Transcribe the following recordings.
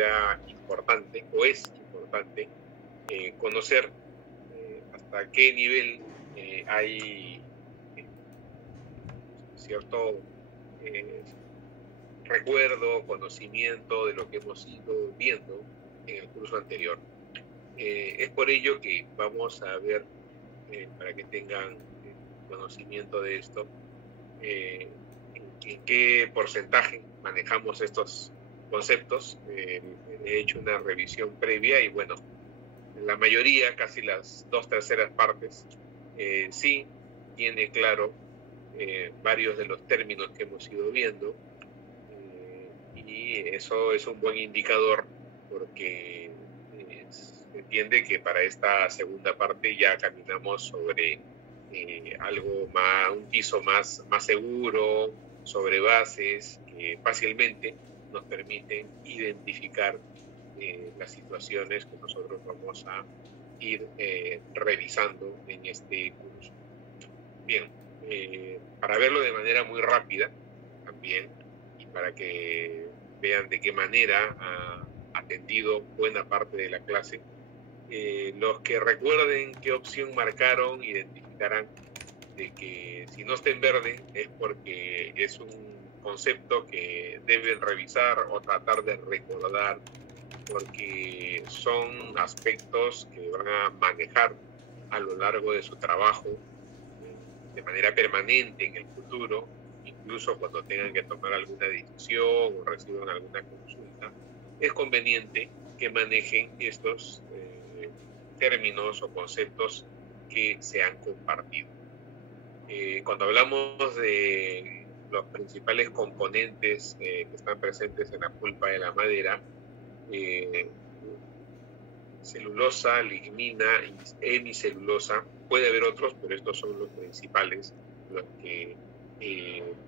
era importante o es importante conocer hasta qué nivel hay cierto recuerdo, conocimiento de lo que hemos ido viendo en el curso anterior. Es por ello que vamos a ver, para que tengan conocimiento de esto, en qué porcentaje manejamos estos conceptos. He hecho una revisión previa y bueno, la mayoría, casi las 2/3 partes, sí tiene claro varios de los términos que hemos ido viendo, y eso es un buen indicador porque se entiende que para esta segunda parte ya caminamos sobre algo más, un piso más seguro, sobre bases que fácilmente nos permiten identificar las situaciones que nosotros vamos a ir revisando en este curso. Bien, para verlo de manera muy rápida también, y para que vean de qué manera ha atendido buena parte de la clase, los que recuerden qué opción marcaron identificarán de que si no está en verde es porque es un concepto que deben revisar o tratar de recordar, porque son aspectos que van a manejar a lo largo de su trabajo de manera permanente en el futuro, incluso cuando tengan que tomar alguna decisión o reciban alguna consulta. Es conveniente que manejen estos términos o conceptos que se han compartido. Cuando hablamos de los principales componentes que están presentes en la pulpa de la madera, celulosa, lignina y hemicelulosa, puede haber otros, pero estos son los principales, los que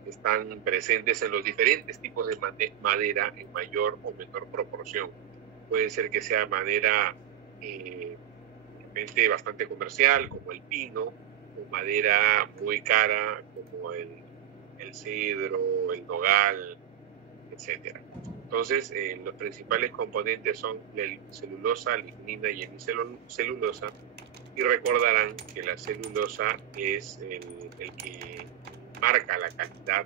están presentes en los diferentes tipos de madera en mayor o menor proporción. Puede ser que sea madera bastante comercial, como el pino, o madera muy cara, como el cedro, el nogal, etc. Entonces, los principales componentes son la celulosa, lignina y hemicelulosa, y recordarán que la celulosa es el que marca la calidad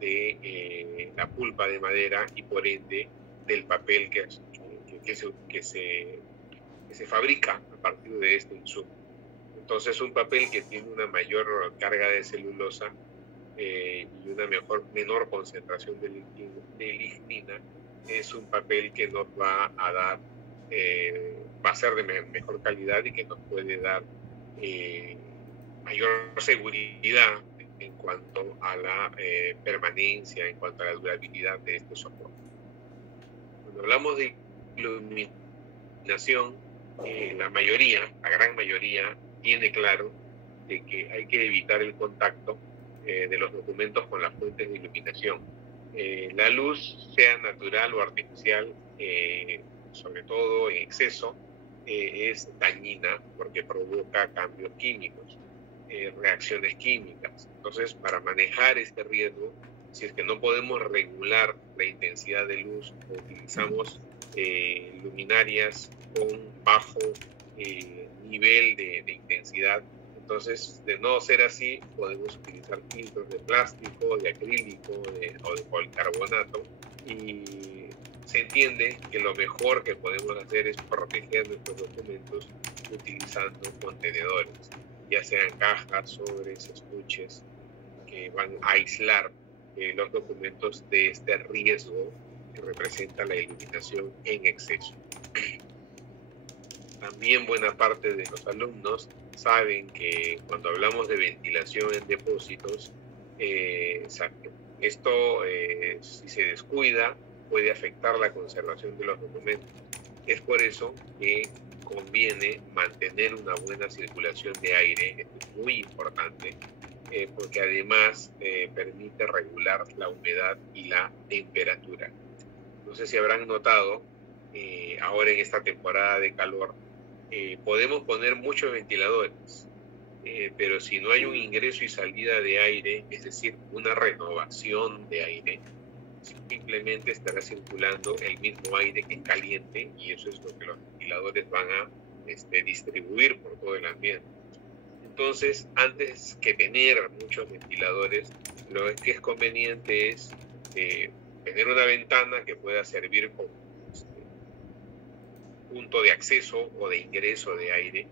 de la pulpa de madera y por ende del papel que se fabrica a partir de este insumo. Entonces, un papel que tiene una mayor carga de celulosa y una menor concentración de lignina es un papel que nos va a dar, va a ser de mejor calidad y que nos puede dar mayor seguridad en cuanto a la permanencia, en cuanto a la durabilidad de este soporte. Cuando hablamos de iluminación, la gran mayoría tiene claro de que hay que evitar el contacto de los documentos con las fuentes de iluminación. La luz, sea natural o artificial, sobre todo en exceso, es dañina porque provoca cambios químicos, reacciones químicas. Entonces, para manejar este riesgo, si es que no podemos regular la intensidad de luz, utilizamos luminarias con bajo nivel de intensidad. Entonces, de no ser así, podemos utilizar filtros de plástico, de acrílico o de policarbonato, y se entiende que lo mejor que podemos hacer es proteger nuestros documentos utilizando contenedores, ya sean cajas, sobres, estuches, que van a aislar los documentos de este riesgo que representa la iluminación en exceso. También buena parte de los alumnos saben que cuando hablamos de ventilación en depósitos, esto si se descuida puede afectar la conservación de los documentos. Es por eso que conviene mantener una buena circulación de aire. Esto es muy importante porque además permite regular la humedad y la temperatura. No sé si habrán notado, ahora en esta temporada de calor, podemos poner muchos ventiladores, pero si no hay un ingreso y salida de aire, es decir, una renovación de aire, simplemente estará circulando el mismo aire que es caliente, y eso es lo que los ventiladores van a distribuir por todo el ambiente. Entonces, antes que tener muchos ventiladores, lo que es conveniente es tener una ventana que pueda servir como punto de acceso o de ingreso de aire,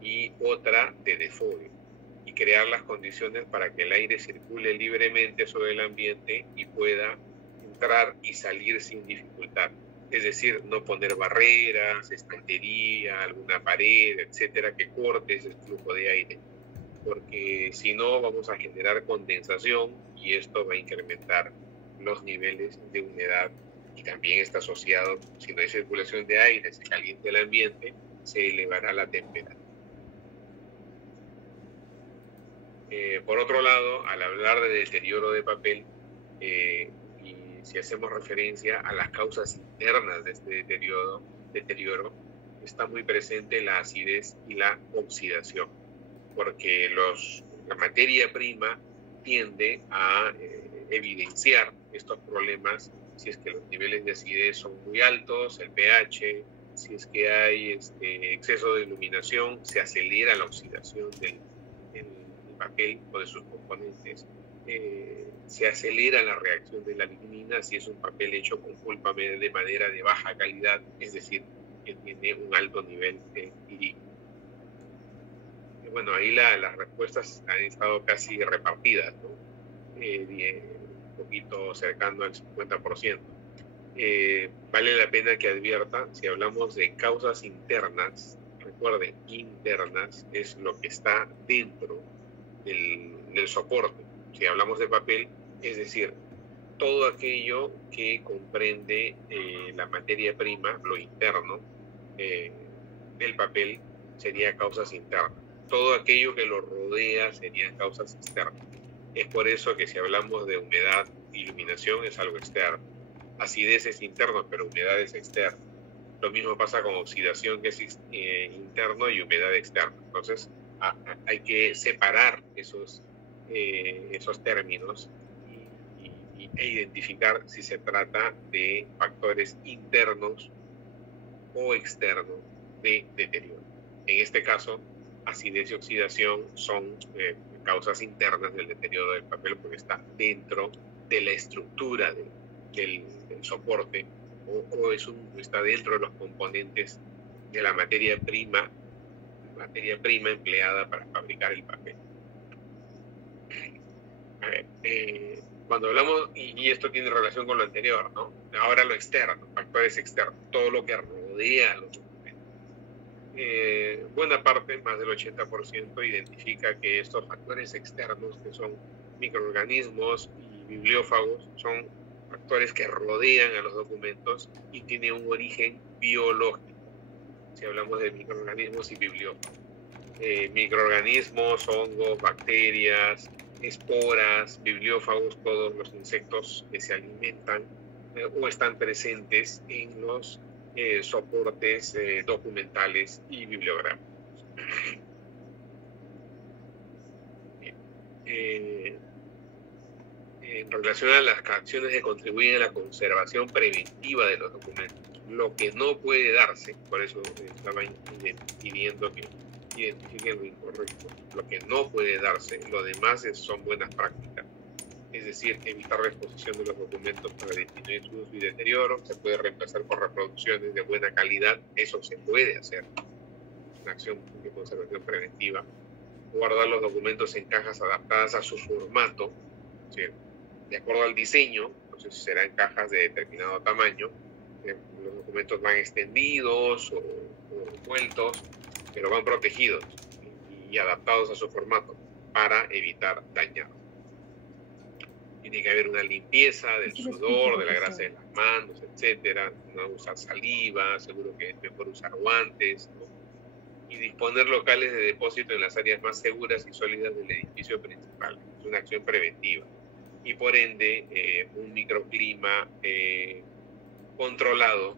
y otra de desfogue, y crear las condiciones para que el aire circule libremente sobre el ambiente y pueda entrar y salir sin dificultad. Es decir, no poner barreras, estantería, alguna pared, etcétera, que corte ese flujo de aire, porque si no vamos a generar condensación y esto va a incrementar los niveles de humedad, y también está asociado, si no hay circulación de aire, se calienta el ambiente, se elevará la temperatura. Por otro lado, al hablar de deterioro de papel, y si hacemos referencia a las causas internas de este deterioro, está muy presente la acidez y la oxidación, porque la materia prima tiende a evidenciar estos problemas si es que los niveles de acidez son muy altos, el pH, si es que hay exceso de iluminación, se acelera la oxidación del papel o de sus componentes, se acelera la reacción de la lignina si es un papel hecho con pulpa de madera de baja calidad, es decir, que tiene un alto nivel de iridio. Bueno, ahí las respuestas han estado casi repartidas, ¿no? Un poquito cercano al 50%. Vale la pena que advierta, si hablamos de causas internas, recuerden, internas es lo que está dentro del soporte. Si hablamos de papel, es decir, todo aquello que comprende la materia prima, lo interno del papel, sería causas internas. Todo aquello que lo rodea serían causas externas. Es por eso que si hablamos de humedad, iluminación es algo externo. Acidez es interno, pero humedad es externa. Lo mismo pasa con oxidación, que es interno, y humedad externa. Entonces, hay que separar esos términos e identificar si se trata de factores internos o externos de deterioro. En este caso, acidez y oxidación son causas internas del deterioro del papel, porque está dentro de la estructura del soporte, o está dentro de los componentes de la materia prima empleada para fabricar el papel. A ver, cuando hablamos, y esto tiene relación con lo anterior, ¿no? Ahora lo externo, factores externos, todo lo que rodea a los documentos. Buena parte, más del 80%, identifica que estos factores externos, que son microorganismos y bibliófagos, son factores que rodean a los documentos y tienen un origen biológico. Si hablamos de microorganismos y bibliófagos, microorganismos, hongos, bacterias, esporas, bibliófagos, todos los insectos que se alimentan o están presentes en los soportes documentales y bibliográficos. En relación a las acciones que contribuyen a la conservación preventiva de los documentos, lo que no puede darse, por eso estaba pidiendo que identifiquen lo incorrecto, lo que no puede darse, lo demás son buenas prácticas. Es decir, evitar la exposición de los documentos para disminuir su uso y deterioro. Se puede reemplazar por reproducciones de buena calidad, eso se puede hacer, una acción de conservación preventiva. Guardar los documentos en cajas adaptadas a su formato, ¿sí?, de acuerdo al diseño. Entonces será en cajas de determinado tamaño. Los documentos van extendidos o vueltos, pero van protegidos y adaptados a su formato para evitar dañar. Tiene que haber una limpieza del sudor, de la grasa de las manos, etcétera. No usar saliva, seguro que es mejor usar guantes, ¿no? Y disponer locales de depósito en las áreas más seguras y sólidas del edificio principal. Es una acción preventiva. Y por ende, un microclima controlado,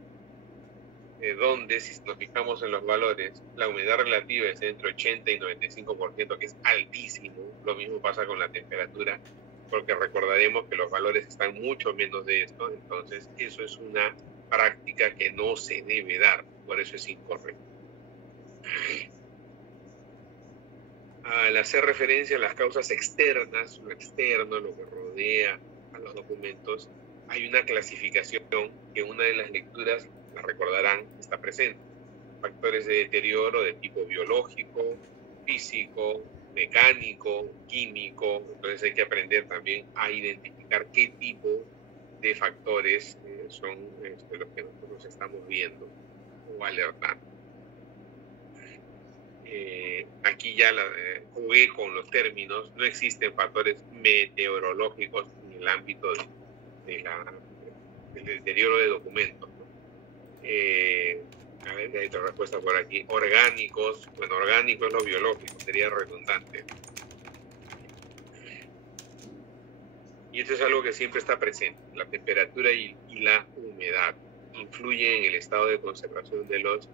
donde, si nos fijamos en los valores, la humedad relativa es entre 80 y 95%, que es altísimo. Lo mismo pasa con la temperatura, porque recordaremos que los valores están mucho menos de esto, entonces eso es una práctica que no se debe dar, por eso es incorrecto. Al hacer referencia a las causas externas, lo externo, lo que rodea a los documentos, hay una clasificación que una de las lecturas, la recordarán, está presente. Factores de deterioro de tipo biológico, físico, mecánico, químico. Entonces hay que aprender también a identificar qué tipo de factores son los que nosotros estamos viendo o alertando. Aquí ya jugué con los términos. No existen factores meteorológicos en el ámbito del deterioro de documentos, ¿no? A ver, hay otra respuesta por aquí. Orgánicos. Bueno, orgánico es lo biológico, sería redundante. Y esto es algo que siempre está presente. La temperatura y la humedad influyen en el estado de conservación de los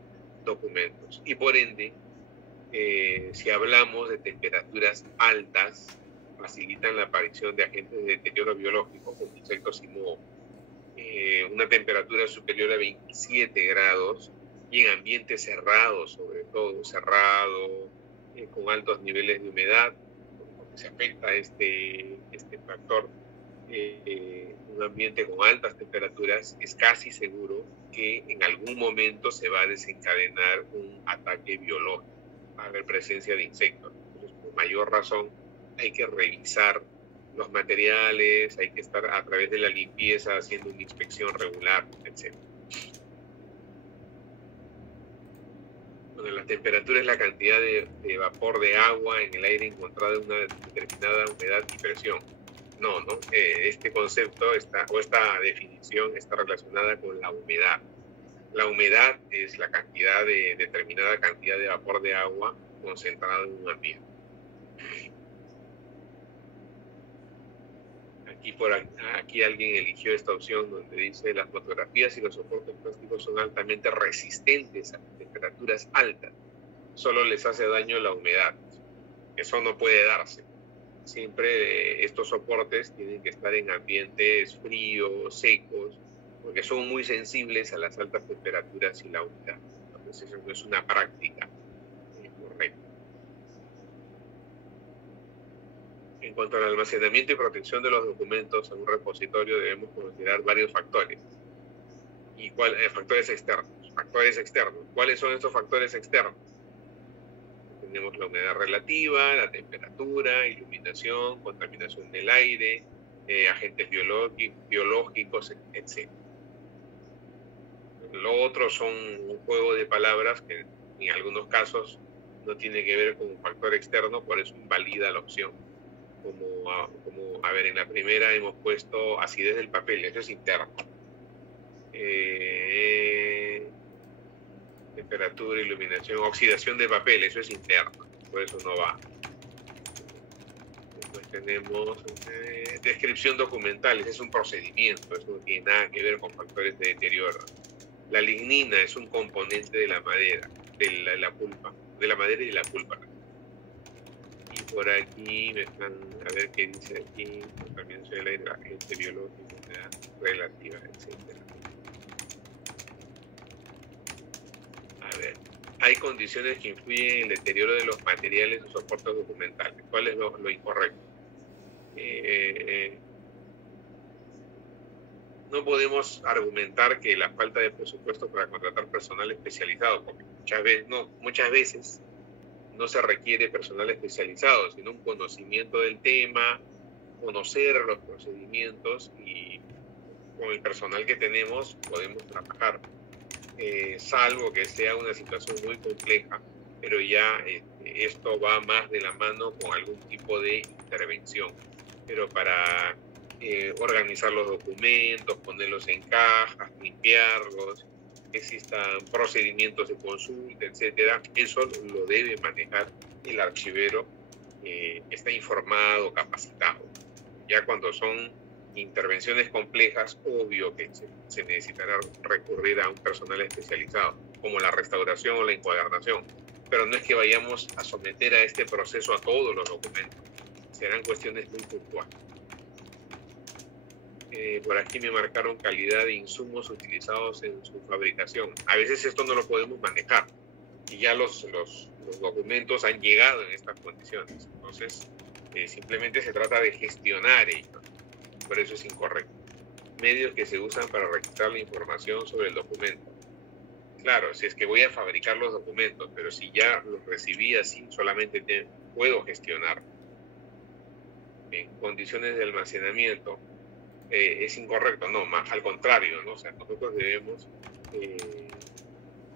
documentos. Y por ende, si hablamos de temperaturas altas, facilitan la aparición de agentes de deterioro biológico como insectos y moho. Una temperatura superior a 27 grados y en ambientes cerrados, sobre todo cerrado, con altos niveles de humedad, porque se afecta este factor. Un ambiente con altas temperaturas, es casi seguro que en algún momento se va a desencadenar un ataque biológico. Va a haber presencia de insectos. Entonces, por mayor razón, hay que revisar los materiales, hay que estar a través de la limpieza haciendo una inspección regular, etc. Bueno, la temperatura es la cantidad de vapor de agua en el aire encontrado en una determinada humedad y presión. No. Este concepto esta definición está relacionada con la humedad. La humedad es la cantidad de determinada cantidad de vapor de agua concentrado en un ambiente. Aquí alguien eligió esta opción donde dice: las fotografías y los soportes plásticos son altamente resistentes a temperaturas altas. Solo les hace daño la humedad. Eso no puede darse. Siempre estos soportes tienen que estar en ambientes fríos, secos, porque son muy sensibles a las altas temperaturas y la humedad. Entonces eso no es una práctica correcta. En cuanto al almacenamiento y protección de los documentos en un repositorio, debemos considerar varios factores. ¿Y factores externos? Factores externos. ¿Cuáles son estos factores externos? Tenemos la humedad relativa, la temperatura, iluminación, contaminación del aire, agentes biológicos, etc. Lo otro son un juego de palabras que en algunos casos no tiene que ver con un factor externo, por eso invalida la opción. A ver, en la primera hemos puesto acidez del papel, eso es interno. Temperatura, iluminación, oxidación de papel, eso es interno, por eso no va. Después tenemos descripción documental, ese es un procedimiento, eso no tiene nada que ver con factores de deterioro. La lignina es un componente de la madera, de la pulpa, de la madera y de la pulpa. Y por aquí me están, a ver qué dice aquí: contaminación del aire, agente biológico, relativa, etc. A ver, hay condiciones que influyen en el deterioro de los materiales o soportes documentales. ¿Cuál es lo incorrecto? No podemos argumentar que la falta de presupuesto para contratar personal especializado, porque muchas veces no se requiere personal especializado, sino un conocimiento del tema, conocer los procedimientos, y con el personal que tenemos podemos trabajar, salvo que sea una situación muy compleja, pero ya esto va más de la mano con algún tipo de intervención. Pero para organizar los documentos, ponerlos en cajas, limpiarlos, existan procedimientos de consulta, etcétera, eso lo debe manejar el archivero, está informado, capacitado. Ya cuando son intervenciones complejas, obvio que se necesitará recurrir a un personal especializado, como la restauración o la encuadernación. Pero no es que vayamos a someter a este proceso a todos los documentos, serán cuestiones muy puntuales. Por aquí me marcaron calidad de insumos utilizados en su fabricación. A veces esto no lo podemos manejar y ya los documentos han llegado en estas condiciones. Entonces, simplemente se trata de gestionar ello. Por eso es incorrecto. Medios que se usan para registrar la información sobre el documento. Claro, si es que voy a fabricar los documentos, pero si ya los recibí así, solamente puedo gestionar. En condiciones de almacenamiento, es incorrecto, no, más al contrario, ¿no? O sea, nosotros debemos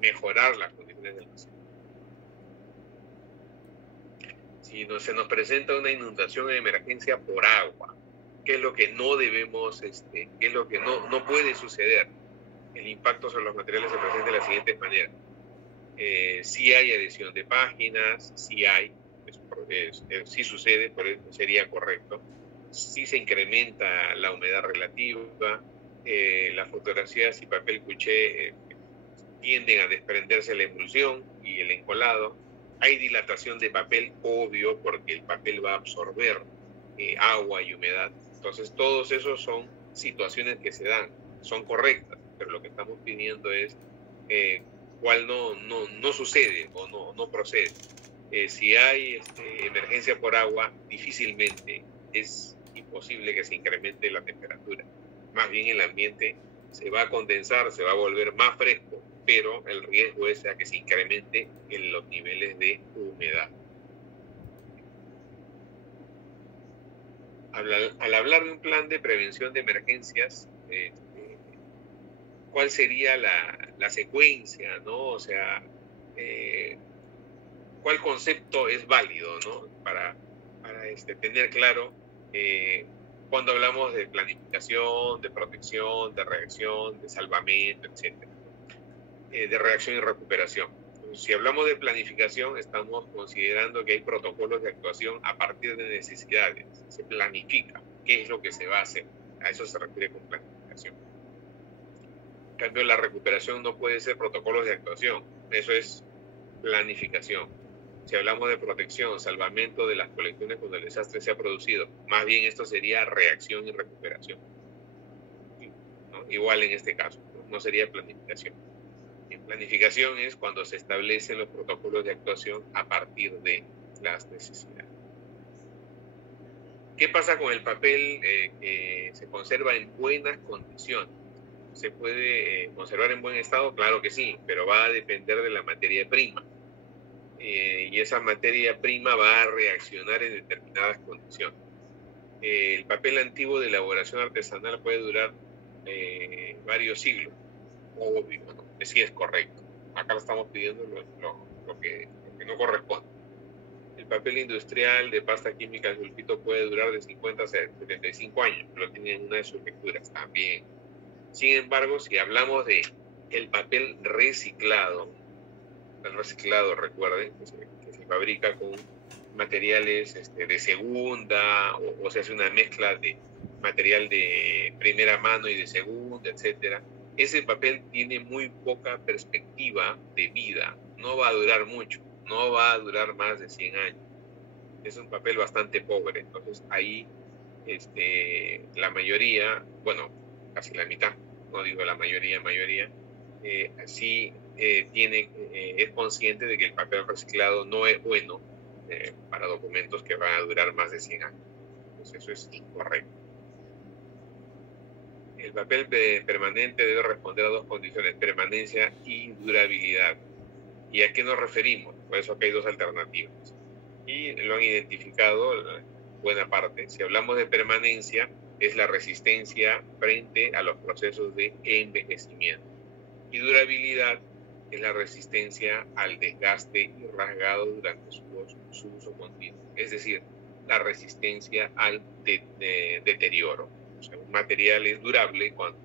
mejorar las condiciones de almacenamiento. Si se nos presenta una inundación de emergencia por agua, ¿qué es lo que no debemos, qué es lo que no puede suceder? El impacto sobre los materiales se presenta de la siguiente manera. Si hay adición de páginas, sí sucede, pero sería correcto. Si se incrementa la humedad relativa, las fotografías y papel cuché tienden a desprenderse la emulsión y el encolado. Hay dilatación de papel, obvio, porque el papel va a absorber agua y humedad. Entonces, todos esos son situaciones que se dan, son correctas, pero lo que estamos pidiendo es cuál no sucede o no procede. Si hay emergencia por agua, difícilmente es imposible que se incremente la temperatura. Más bien el ambiente se va a condensar, se va a volver más fresco, pero el riesgo es a que se incremente en los niveles de humedad. Al hablar de un plan de prevención de emergencias, ¿cuál sería la secuencia, ¿no? O sea, ¿cuál concepto es válido, ¿no? Para tener claro cuando hablamos de planificación, de protección, de reacción, de salvamento, etcétera, de reacción y recuperación. Si hablamos de planificación, estamos considerando que hay protocolos de actuación a partir de necesidades. Se planifica qué es lo que se va a hacer. A eso se refiere con planificación. En cambio, la recuperación no puede ser protocolos de actuación. Eso es planificación. Si hablamos de protección, salvamento de las colecciones cuando el desastre se ha producido, más bien esto sería reacción y recuperación. ¿No? Igual en este caso, no sería planificación. Planificación es cuando se establecen los protocolos de actuación a partir de las necesidades. ¿Qué pasa con el papel que se conserva en buenas condiciones? ¿Se puede conservar en buen estado? Claro que sí, pero va a depender de la materia prima. Y esa materia prima va a reaccionar en determinadas condiciones. El papel antiguo de elaboración artesanal puede durar varios siglos, obvio, ¿no? Sí es correcto. Acá le estamos pidiendo lo que no corresponde. El papel industrial de pasta química de sulfito puede durar de 50 a 75 años, lo tienen en una de sus lecturas también. Sin embargo, si hablamos de el papel reciclado, recuerden, que se fabrica con materiales de segunda o se hace una mezcla de material de primera mano y de segunda, etcétera. Ese papel tiene muy poca perspectiva de vida, no va a durar mucho, no va a durar más de 100 años. Es un papel bastante pobre, entonces ahí la mayoría, bueno, casi la mitad, no digo la mayoría, sí es consciente de que el papel reciclado no es bueno para documentos que van a durar más de 100 años. Entonces eso es incorrecto. El papel permanente debe responder a dos condiciones, permanencia y durabilidad. ¿Y a qué nos referimos? Por eso acá hay dos alternativas. Y lo han identificado buena parte. Si hablamos de permanencia, es la resistencia frente a los procesos de envejecimiento. Y durabilidad es la resistencia al desgaste y rasgado durante su uso continuo. Es decir, la resistencia al deterioro. O sea, un material es durable cuando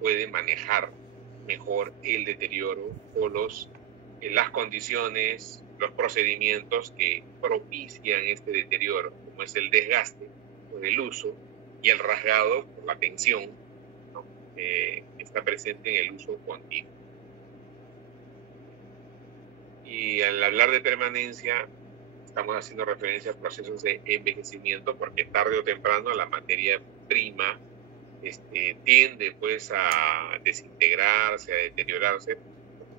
puede manejar mejor el deterioro o las condiciones, los procedimientos que propician este deterioro, como es el desgaste por el uso y el rasgado por la tensión, ¿no? Está presente en el uso continuo. Y al hablar de permanencia, estamos haciendo referencia a procesos de envejecimiento porque tarde o temprano la materia prima tiende pues a desintegrarse, a deteriorarse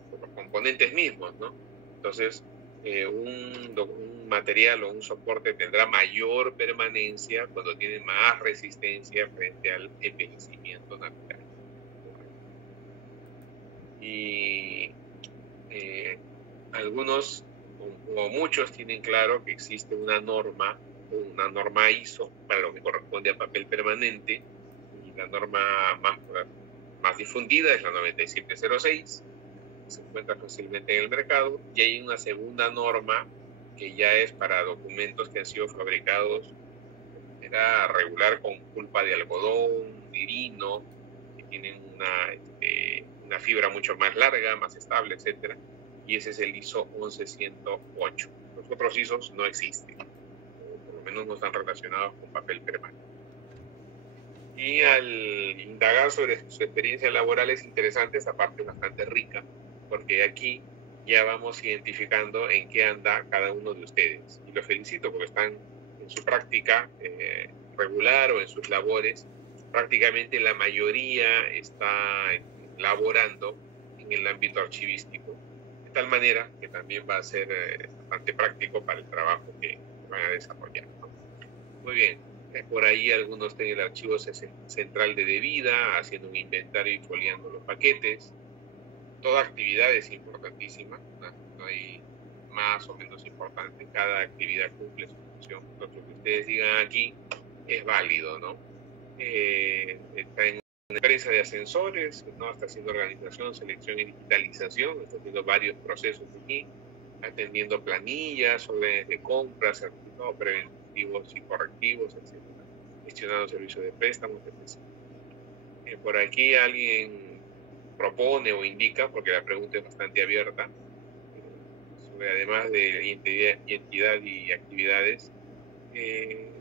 por los componentes mismos, ¿no? Entonces, un material o un soporte tendrá mayor permanencia cuando tiene más resistencia frente al envejecimiento natural. Y algunos o muchos tienen claro que existe una norma ISO para lo que corresponde a papel permanente, y la norma más difundida es la 9706, se encuentra fácilmente en el mercado, y hay una segunda norma que ya es para documentos que han sido fabricados de manera regular con pulpa de algodón, lino, que tienen una fibra mucho más larga, más estable, etcétera, y ese es el ISO 11108. Los otros ISOs no existen, o por lo menos no están relacionados con papel permanente. Y al indagar sobre su experiencia laboral es interesante, esta parte es bastante rica, porque aquí ya vamos identificando en qué anda cada uno de ustedes. Y los felicito porque están en su práctica regular o en sus labores. Prácticamente la mayoría está laborando en el ámbito archivístico, de tal manera que también va a ser bastante práctico para el trabajo que van a desarrollar, ¿no? Muy bien, por ahí algunos tienen el archivo central de debida, haciendo un inventario y foliando los paquetes. Toda actividad es importantísima, no hay más o menos importante, cada actividad cumple su función. Lo que ustedes digan aquí es válido, ¿no? Está en una empresa de ascensores, ¿no? Está haciendo organización, selección y digitalización, está haciendo varios procesos aquí, atendiendo planillas, órdenes de compra, certificados preventivos y correctivos, etc. Gestionando servicios de préstamos, etc. Por aquí alguien propone o indica, porque la pregunta es bastante abierta, sobre, además de identidad y actividades,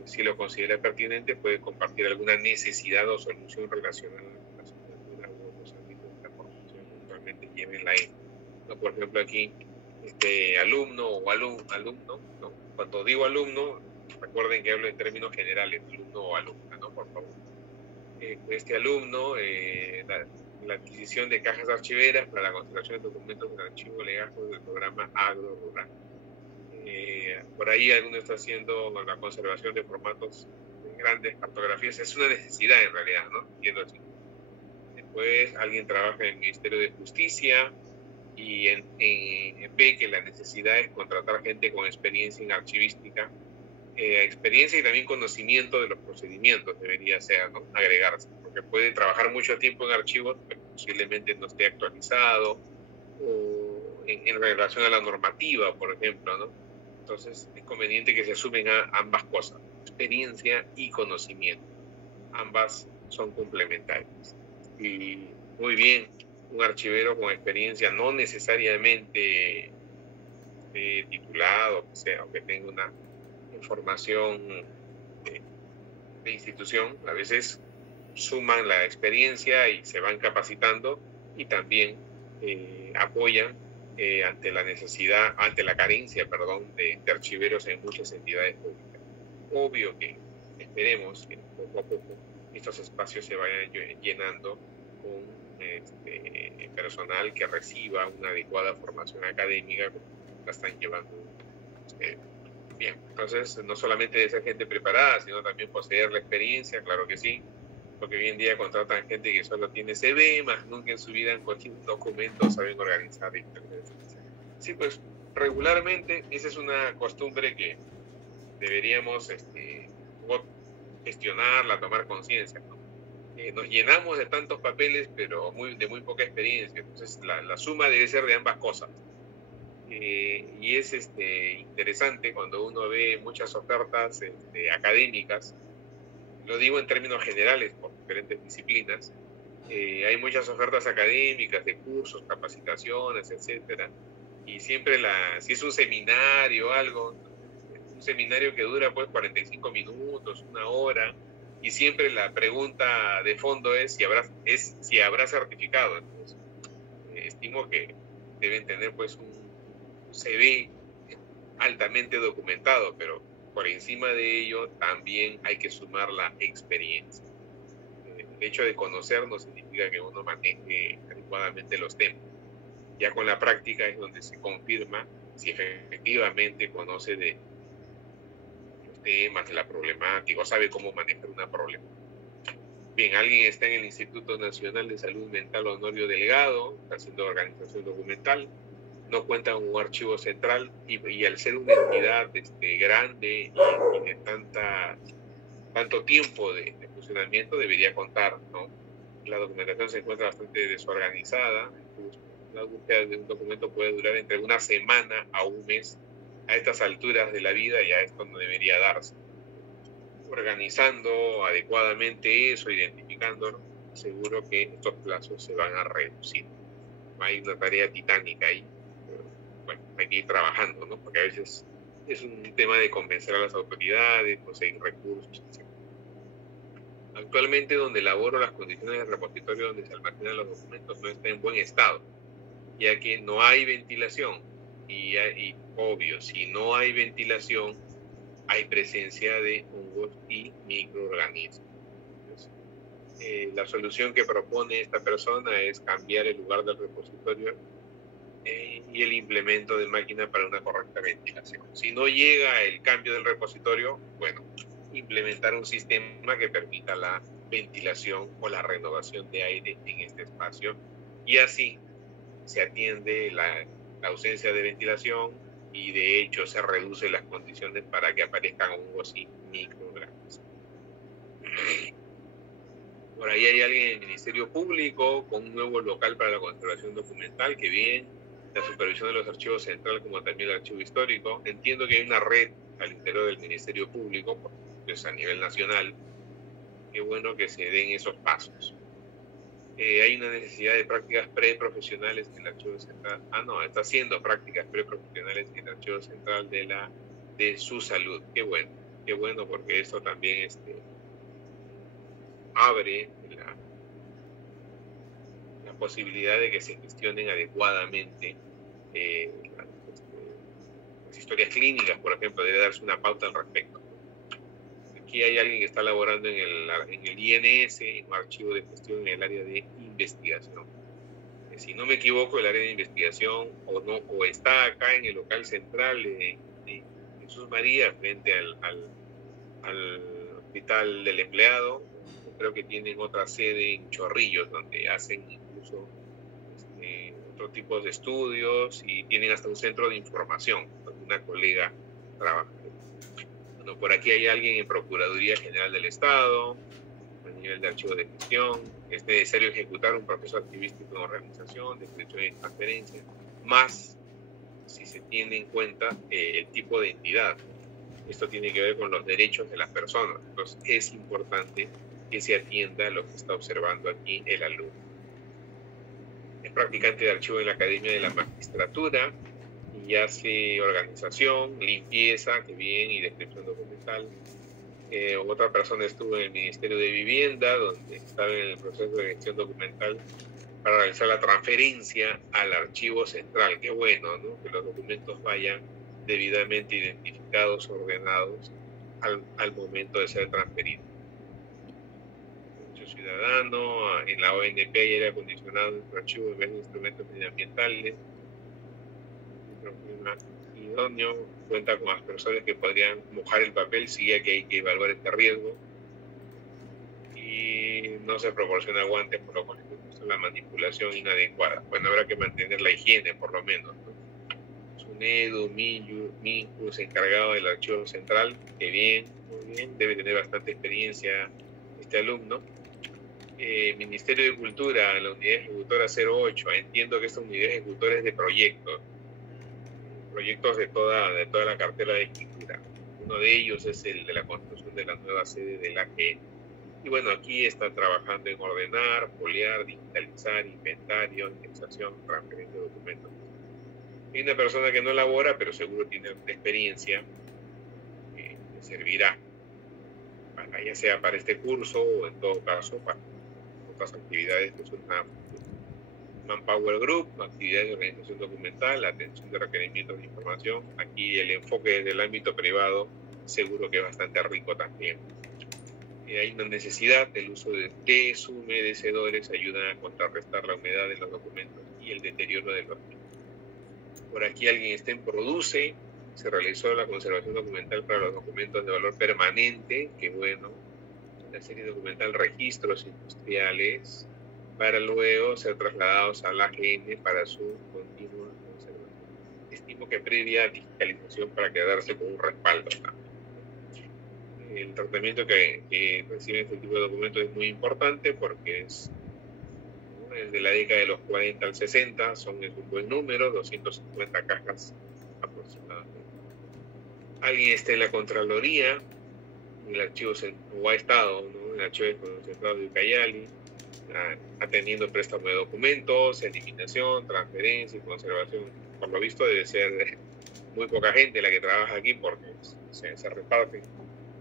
si lo considera pertinente, puede compartir alguna necesidad o solución relacionada a la asignatura u otros ámbitos de la formación que actualmente lleven la E. ¿No? Por ejemplo, aquí, alumno o alumno, ¿no? Cuando digo alumno, recuerden que hablo en términos generales, alumno o alumna, ¿no? Por favor. Este alumno, la adquisición de cajas archiveras para la conservación de documentos del archivo legajo del programa Agro Rural. Por ahí alguno está haciendo la conservación de formatos de grandes cartografías. Es una necesidad en realidad, ¿no? Entiendo así. Después alguien trabaja en el Ministerio de Justicia y ve que la necesidad es contratar gente con experiencia en archivística, experiencia y también conocimiento de los procedimientos debería ser, ¿no? Agregarse, porque puede trabajar mucho tiempo en archivos, pero posiblemente no esté actualizado o en relación a la normativa, por ejemplo, ¿no? Entonces es conveniente que se asumen a ambas cosas, experiencia y conocimiento. Ambas son complementarias. Y muy bien, un archivero con experiencia, no necesariamente titulado, o sea, o que tenga una formación de institución, a veces suman la experiencia y se van capacitando y también apoyan ante la necesidad, ante la carencia, de archiveros en muchas entidades públicas. Obvio que esperemos que poco a poco estos espacios se vayan llenando con personal que reciba una adecuada formación académica como la están llevando ustedes. Bien, entonces no solamente de ser gente preparada, sino también poseer la experiencia, claro que sí, porque hoy en día contratan gente que solo tiene CV, más nunca en su vida en cualquier documento saben organizar. Sí, pues regularmente esa es una costumbre que deberíamos gestionarla, tomar conciencia, ¿no? Nos llenamos de tantos papeles, pero de muy poca experiencia, entonces la suma debe ser de ambas cosas. Y es interesante cuando uno ve muchas ofertas académicas, lo digo en términos generales por diferentes disciplinas, hay muchas ofertas académicas de cursos, capacitaciones, etcétera, y siempre si es un seminario o algo, un seminario que dura pues 45 minutos, una hora, y siempre la pregunta de fondo es si habrá certificado. Entonces, estimo que deben tener pues un CV altamente documentado, pero por encima de ello también hay que sumar la experiencia. el hecho de conocer no significa que uno maneje adecuadamente los temas. Ya con la práctica es donde se confirma si efectivamente conoce de los temas, de la problemática, o sabe cómo manejar una problema. Bien, alguien está en el Instituto Nacional de Salud Mental Honorio Delgado, está haciendo organización documental, no cuenta con un archivo central y al ser una entidad grande y de tanto tiempo de funcionamiento debería contar, ¿no? La documentación se encuentra bastante desorganizada. La búsqueda de un documento puede durar entre una semana a un mes. A estas alturas de la vida ya esto no debería darse. Organizando adecuadamente eso, identificándolo, seguro que estos plazos se van a reducir. Hay una tarea titánica ahí. Bueno, hay que ir trabajando, ¿no? Porque a veces es un tema de convencer a las autoridades, conseguir recursos, etc. Actualmente donde laboro, las condiciones del repositorio donde se almacenan los documentos no están en buen estado, ya que no hay ventilación y obvio, si no hay ventilación hay presencia de hongos y microorganismos. Entonces, la solución que propone esta persona es cambiar el lugar del repositorio y el implemento de máquina para una correcta ventilación. Si no llega el cambio del repositorio, bueno, implementar un sistema que permita la ventilación o la renovación de aire en este espacio, y así se atiende la ausencia de ventilación y de hecho se reducen las condiciones para que aparezcan hongos y microorganismos. Por ahí hay alguien en el Ministerio Público con un nuevo local para la conservación documental, que bien, la supervisión de los archivos central como también el archivo histórico. Entiendo que hay una red al interior del Ministerio Público, pues a nivel nacional. Qué bueno que se den esos pasos. Hay una necesidad de prácticas preprofesionales en el archivo central. Está haciendo prácticas preprofesionales en el archivo central de su salud. Qué bueno, porque esto también abre la posibilidad de que se gestionen adecuadamente las historias clínicas, por ejemplo, debe darse una pauta al respecto. Aquí hay alguien que está laborando en el INS, en un archivo de gestión en el área de investigación. Si no me equivoco, el área de investigación o está acá en el local central de Jesús María, frente al hospital del empleado. Creo que tienen otra sede en Chorrillos, donde hacen incluso otro tipo de estudios y tienen hasta un centro de información, donde una colega trabaja. Bueno, por aquí hay alguien en Procuraduría General del Estado, a nivel de archivo de gestión. Es necesario ejecutar un proceso activístico en organización, descripción y transferencia, más si se tiene en cuenta el tipo de entidad. Esto tiene que ver con los derechos de las personas. Entonces, es importante que se atienda lo que está observando aquí el alumno. Es practicante de archivo en la Academia de la Magistratura y hace organización, limpieza, que bien, y descripción documental. Otra persona estuvo en el Ministerio de Vivienda, donde estaba en el proceso de gestión documental para realizar la transferencia al archivo central. Qué bueno, ¿no? Que los documentos vayan debidamente identificados, ordenados al momento de ser transferidos. Ciudadano, en la ONP hay aire acondicionado en su archivo en vez de instrumentos medioambientales. Idóneo, cuenta con aspersores que podrían mojar el papel, sigue que hay que evaluar este riesgo. Y no se proporciona guantes, por lo cual es la manipulación inadecuada. Bueno, habrá que mantener la higiene, por lo menos, ¿no? Sunedu, Minjus, encargado del archivo central, que bien, muy bien, debe tener bastante experiencia este alumno. Ministerio de Cultura, la unidad ejecutora 08. Entiendo que esta unidad ejecutora es de proyectos de toda la cartera de escritura. Uno de ellos es el de la construcción de la nueva sede de la AGN. Y bueno, aquí está trabajando en ordenar, foliar, digitalizar, inventario, indexación, transferencia de documentos. Hay una persona que no labora, pero seguro tiene experiencia que servirá, ya sea para este curso o en todo caso para otras actividades que son una Manpower Group, actividades de organización documental, atención de requerimientos de información. Aquí el enfoque desde el ámbito privado seguro que es bastante rico también. hay una necesidad del uso de deshumedecedores, ayudan a contrarrestar la humedad de los documentos y el deterioro de los mismos. Por aquí alguien está en Produce, se realizó la conservación documental para los documentos de valor permanente, que bueno, la serie documental registros industriales, para luego ser trasladados a la AGN para su continua conservación. Estimo que previa digitalización para quedarse con un respaldo también. El tratamiento que recibe este tipo de documentos es muy importante porque es de la década de los 40 al 60, es un buen número, 250 cajas aproximadamente. Alguien está en la Contraloría, en el archivo, o ha estado, ¿no?, en el archivo de concentrado de Ucayali, atendiendo préstamo de documentos, eliminación, transferencia y conservación. Por lo visto debe ser muy poca gente la que trabaja aquí porque se reparte,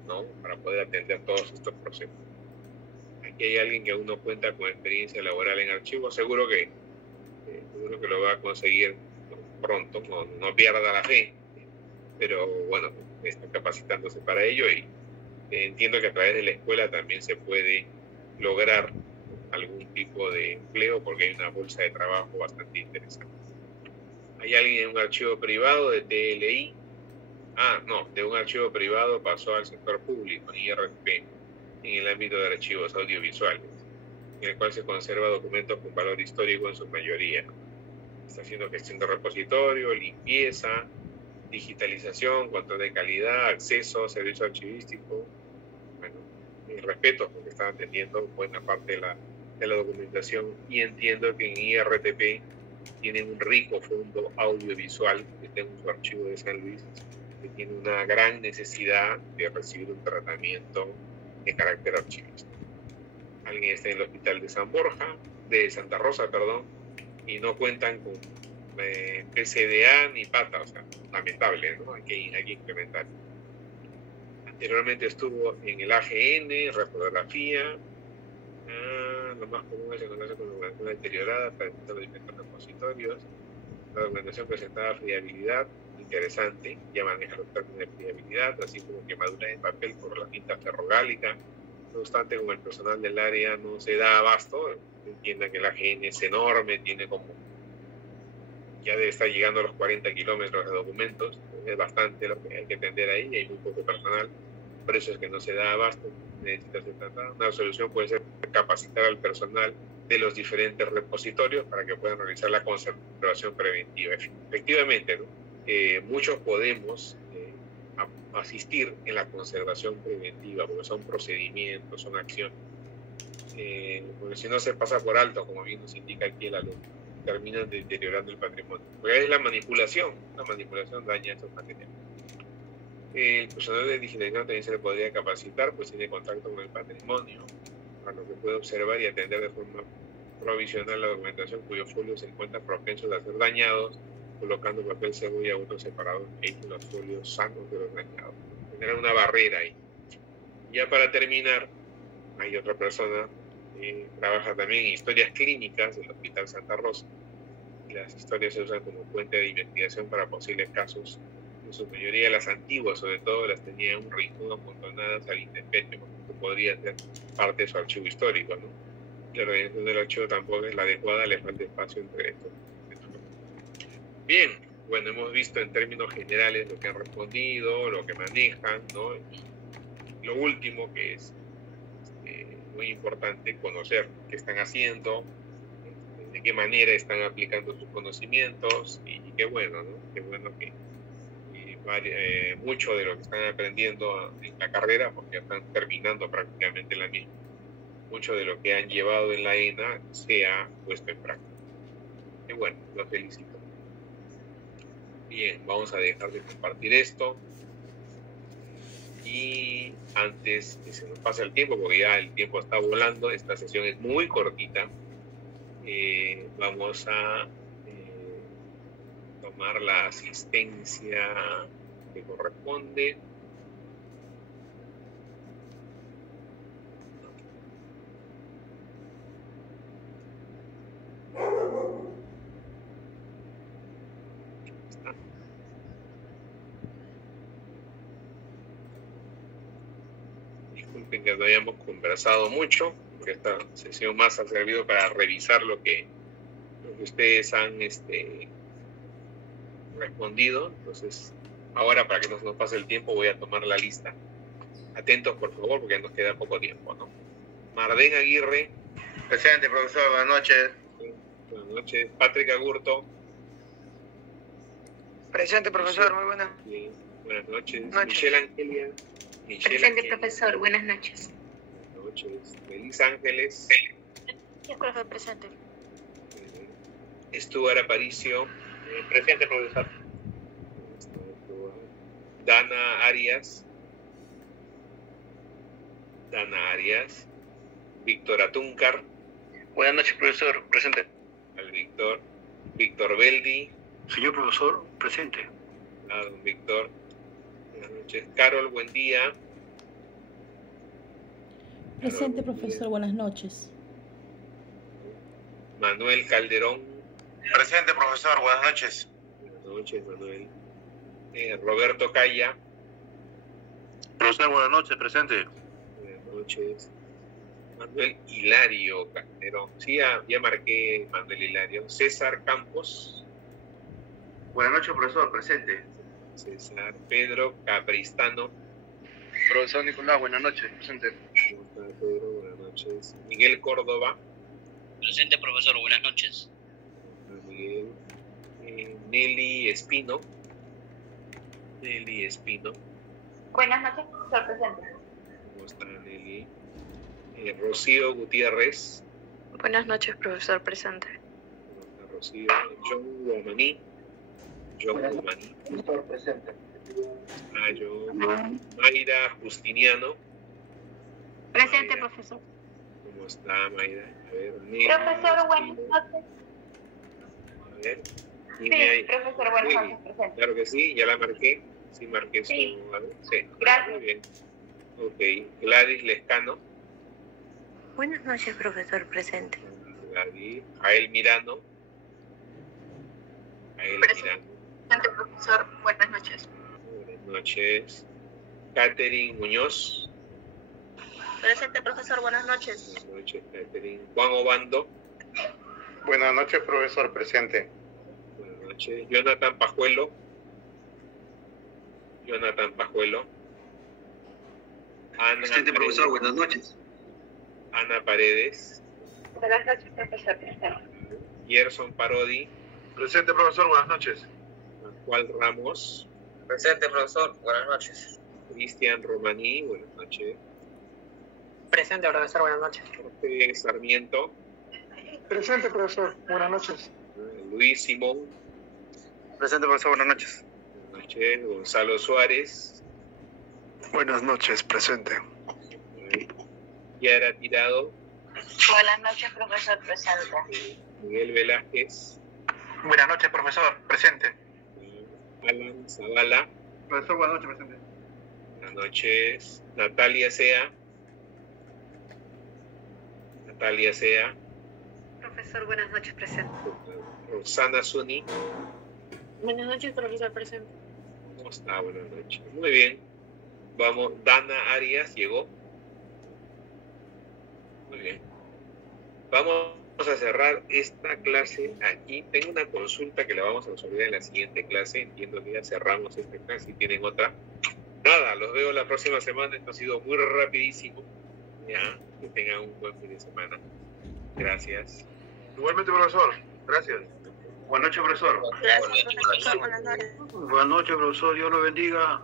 ¿no?, para poder atender todos estos procesos. Aquí hay alguien que aún no cuenta con experiencia laboral en archivos, seguro que lo va a conseguir pronto, no pierda la fe, pero bueno, está capacitándose para ello y entiendo que a través de la escuela también se puede lograr algún tipo de empleo porque hay una bolsa de trabajo bastante interesante. Hay alguien en un archivo privado de TLI, de un archivo privado pasó al sector público, IRP, en el ámbito de archivos audiovisuales, en el cual se conserva documentos con valor histórico en su mayoría. Está haciendo gestión de repositorio, limpieza, digitalización, control de calidad, acceso, servicio archivístico. Bueno, mis respetos porque están atendiendo buena parte de la documentación y entiendo que en IRTP tienen un rico fondo audiovisual que está en su archivo de San Luis, que tiene una gran necesidad de recibir un tratamiento de carácter archivístico. Alguien está en el hospital de Santa Rosa, y no cuentan con PCDA ni PATA, o sea, lamentable, ¿no? Hay que incrementar. Anteriormente estuvo en el AGN, reprografía. Lo más común es encontrarse con documentación deteriorada para los diferentes repositorios. La documentación presentaba friabilidad, interesante, ya maneja los términos de friabilidad, así como quemadura de papel por la tinta ferrogálica. No obstante, como el personal del área no se da abasto, entiendan que el AGN es enorme, tiene ya debe estar llegando a los 40 kilómetros de documentos, es bastante lo que hay que atender ahí, y hay muy poco personal, por eso es que no se da abasto, necesita ser tratada. Una solución puede ser capacitar al personal de los diferentes repositorios para que puedan realizar la conservación preventiva. Efectivamente, ¿no? Muchos podemos asistir en la conservación preventiva, porque son procedimientos, son acciones, porque si no se pasa por alto, como bien nos indica aquí el alumno, terminan deteriorando el patrimonio. Porque es la manipulación daña estos materiales. El personal de digitalización también se le podría capacitar, pues tiene contacto con el patrimonio, para lo que puede observar y atender de forma provisional la documentación cuyos folios se encuentran propensos a ser dañados, colocando papel cebolla u otro separador en los folios sanos de los dañados. Tener una barrera ahí. Ya para terminar, hay otra persona que trabaja también en historias clínicas del Hospital Santa Rosa. Las historias se usan como fuente de investigación para posibles casos. En su mayoría las antiguas, sobre todo, las tenía en un rincón amontonadas al intemperie, que podría ser parte de su archivo histórico, ¿no? La organización del archivo tampoco es la adecuada, le falta espacio entre estos. Bien, bueno, hemos visto en términos generales lo que han respondido, lo que manejan, ¿no? Y lo último que es muy importante, conocer qué están haciendo, de qué manera están aplicando sus conocimientos y qué bueno, ¿no? Qué bueno que mucho de lo que están aprendiendo en la carrera, porque ya están terminando prácticamente la misma, mucho de lo que han llevado en la ENA se ha puesto en práctica. Y bueno, los felicito. Bien, vamos a dejar de compartir esto. Y antes que se nos pase el tiempo, porque ya el tiempo está volando, esta sesión es muy cortita, vamos a tomar la asistencia que corresponde. disculpen que no hayamos conversado mucho, porque esta sesión más ha servido para revisar lo que ustedes han respondido. Entonces, ahora para que no se nos pase el tiempo, voy a tomar la lista. Atentos, por favor, porque nos queda poco tiempo, ¿no? Marden Aguirre. Presente, profesor. Buenas noches. Buenas noches. Patrick Agurto. Presente, profesor. Muy buenas. Bien. Buenas noches. Noches. Michelle Angelia. Presente, profesor. Buenas noches. Buenas noches. Feliz Ángeles. Sí, profesor, presente. Stuart Aparicio. Presente, profesor. Dana Arias. Dana Arias. Víctor Atúncar. Buenas noches, profesor. Presente. Al Víctor. Víctor Beldi. Señor profesor, presente. A don Víctor. Buenas noches. Carol, buen día. Presente, Carol, profesor. Buenas noches. Manuel Calderón. Presente, profesor. Buenas noches. Buenas noches, Manuel. Roberto Calla. Profesor, buenas noches. Presente. Buenas noches. Manuel Hilario Calderón. Sí, ya marqué Manuel Hilario. César Campos. Buenas noches, profesor. Presente. César. Pedro Capristano. Profesor Nicolás, buenas noches. Presente. ¿Cómo está, Pedro? Buenas noches. Miguel Córdoba. Presente, profesor. Buenas noches. Miguel. Nelly Espino. Nelly Espino. Buenas noches, profesor, presente. ¿Cómo está, Nelly? Rocío Gutiérrez. Buenas noches, profesor, presente. ¿Cómo está, Rocío? John Guamaní. John Guamaní. Profesor, presente. Mayra Justiniano. Presente, profesor. ¿Cómo está, Mayra? A ver, Nelly. Profesor, buenas noches. A ver. Sí, Dime ahí. profesor, buenas noches, presente. Claro que sí, ya la marqué. Sí, marqué su. Sí. A ver, sí. Gracias. Muy bien. Ok. Gladys Lescano. Buenas noches, profesor, presente. Gladys. Jael Mirano. Jael Presente. Mirano. Presente, profesor, buenas noches. Buenas noches. Catherine Muñoz. Presente, profesor, buenas noches. Buenas noches, Catherine. Juan Obando. Buenas noches, profesor. Presente. Buenas noches. Jonathan Pajuelo. Jonathan Pajuelo. Ana Presente, profesor. Buenas noches. Ana Paredes. Buenas noches, profesor, presente. Gerson Parodi. Presente, profesor. Buenas noches. Pascual Ramos. Presente, profesor. Buenas noches. Cristian Romaní. Buenas noches. Presente, profesor. Buenas noches. Jorge Sarmiento. Presente, profesor. Buenas noches. Luis Simón. Presente, profesor. Buenas noches. Buenas noches. Gonzalo Suárez. Buenas noches. Presente. Yara Tirado. Buenas noches, profesor, presente. Miguel Velázquez. Buenas noches, profesor. Presente. Alan Zavala. Profesor, buenas noches. Presente. Buenas noches. Natalia Sea. Natalia Sea. Profesor, buenas noches, presente. Rosana Zuni. Buenas noches, profesor, presente. ¿Cómo está? Buenas noches. Muy bien. Vamos. Dana Arias llegó. Muy bien. Vamos a cerrar esta clase aquí. Tengo una consulta que la vamos a resolver en la siguiente clase. Entiendo que ya cerramos esta clase y tienen otra. Nada, los veo la próxima semana. Esto ha sido muy rapidísimo. Ya, que tengan un buen fin de semana. Gracias. Igualmente, profesor. Gracias. Buenas noches, profesor. Gracias, profesor, buenas noches. Buenas noches, profesor. Dios lo bendiga.